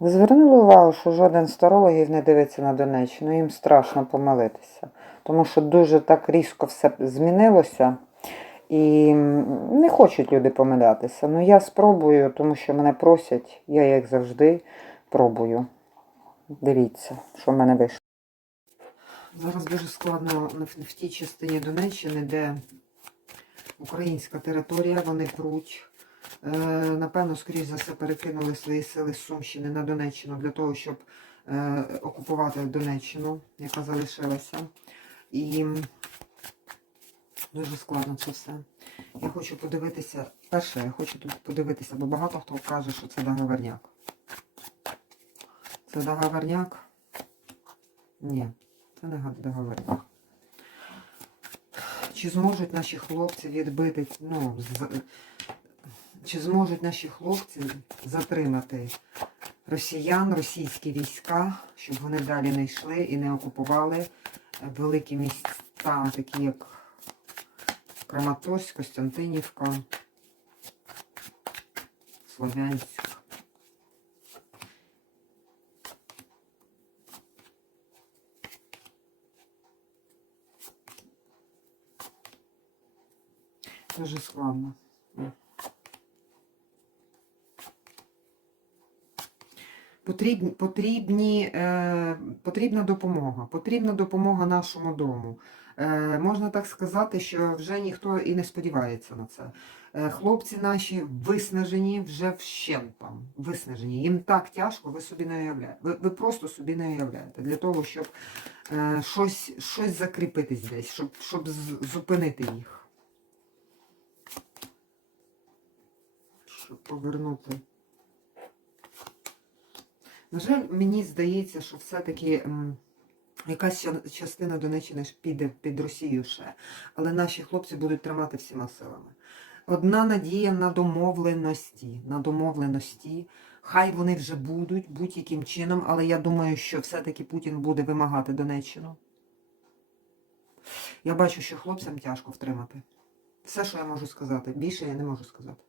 Ви звернули увагу, що жоден з тарологів не дивиться на Донеччину, їм страшно помилитися, тому що дуже так різко все змінилося. І не хочуть люди помилятися. Ну я спробую, тому що мене просять, я як завжди пробую. Дивіться, що в мене вийшло. Зараз дуже складно в, тій частині Донеччини, де українська територія, вони пруть. Е, напевно, скоріш за все, перекинули свої сили з Сумщини на Донеччину для того, щоб е, окупувати Донеччину, яка залишилася. І дуже складно це все. Я хочу подивитися. Перше, я хочу тут подивитися, бо багато хто каже, що це договорняк. Це договорняк? Ні, це не договорняк. Чи зможуть наші хлопці відбити, ну, чи зможуть наші хлопці затримати росіян, російські війська, щоб вони далі не йшли і не окупували е, великі місця, такі як Краматорськ, Костянтинівка, Слов'янськ. Дуже складно. Потрібні, потрібні, е, потрібна допомога. Потрібна допомога нашому дому. Е, можна так сказати, що вже ніхто і не сподівається на це. Е, хлопці наші виснажені вже вщентом. Виснажені. Їм так тяжко, ви собі не уявляєте. Ви, ви просто собі не уявляєте. Для того, щоб е, щось, щось закріпитись десь, щоб, щоб зупинити їх. Щоб повернути. На жаль, мені здається, що все-таки якась частина Донеччини піде під Росію ще, але наші хлопці будуть тримати всіма силами. Одна надія на домовленості. На домовленості. Хай вони вже будуть будь-яким чином, але я думаю, що все-таки Путін буде вимагати Донеччину. Я бачу, що хлопцям тяжко втримати. Все, що я можу сказати. Більше я не можу сказати.